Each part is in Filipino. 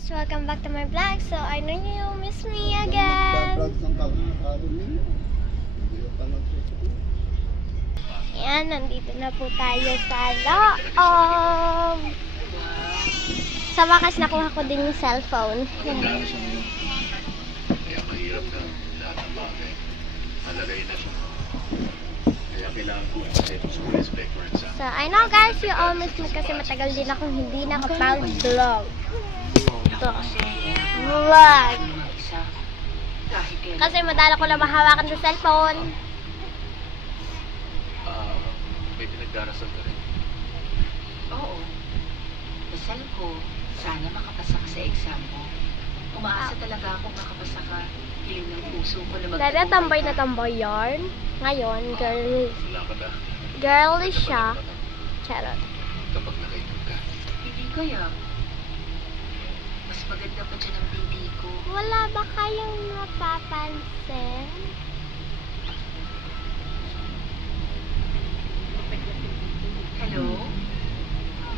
guys! Welcome back to my vlog. So, I know you miss me again. Ayan, nandito na po tayo sa loob. Sa wakas, nakuha ko din yung cellphone. Kaya mahirap na lahat ng bagay. Malagay na siya. Kaya kailangan ko sa respect for it. So, I know guys, you all miss me kasi matagal din akong hindi nakapag-vlog. Ito. Vlog. Kasi madala ko lang mahawakan sa cellphone. May pinagdarasal ka rin. Oo. Dasal ko, sana makapasa ka sa exam mo. Umaasa talaga akong makapasa ka. Hiling ng puso ko na Dada tambay na tambay yarn. Ngayon, Wala ka na. girly siya. Charot. Kapag nakainom ka. Hindi kaya. Mas maganda pa dyan ang baby ko. Wala ba kayong napapansin? Hello?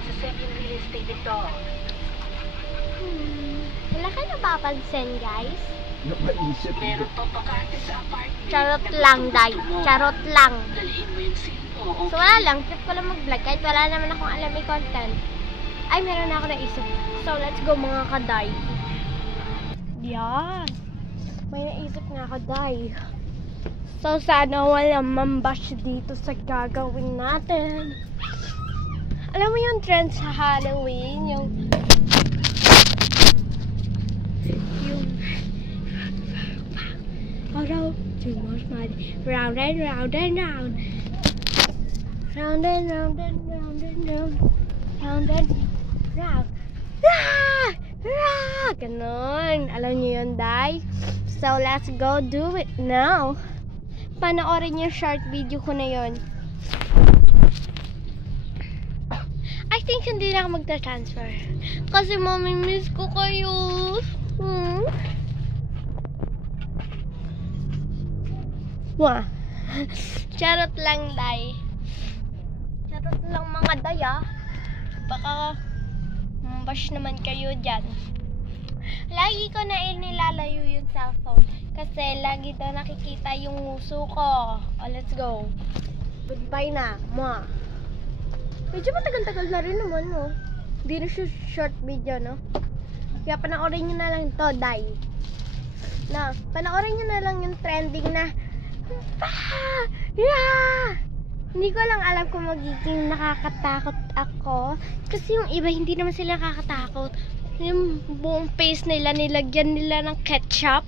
Sa semi-real estate ito. Wala kayo napapansin, guys? Napaisip. Meron pang bakante sa apartment. Charot lang, Day. Charot lang. Dalhin mo yung SIM mo. So, wala lang. Trip ko lang mag-vlog. Kahit wala naman akong alam may content. Ay, meron na ako naisip. So, let's go, mga kaday. Yan. May naisip nga ako, Day. So, sana walang mambash dito sa gagawin natin. Alam mo yung trend sa Halloween? Yung although too much money. Round and round and round. Round and round and round and round. Round and round. Ah! Ah! Ganon. Alam niyo yun, Day? So, let's go do it now. Panoorin yung short video ko na yun. I think hindi na ako magta-transfer. Kasi mamimiss ko kayo. Wah. Charot lang, Day. Charot lang, mga Day, ah. Baka bash naman kayo dyan. Lagi ko na inilalayo yung cellphone. Kasi lagi daw nakikita yung nguso ko. Oh, let's go. Goodbye na, ma. Medyo matagal-tagal na rin naman, no? Hindi na siya short video, no? Kaya panoorin nyo na lang to, Day. Na, panoorin nyo na lang yung trending na Hindi ko lang alam kung magiging nakakatakot ako. Kasi yung iba, hindi naman sila nakakatakot. Yung buong face nila, nilagyan nila ng ketchup.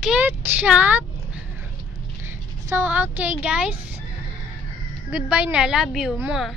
Ketchup! So, okay guys. Goodbye na. Love you, ma.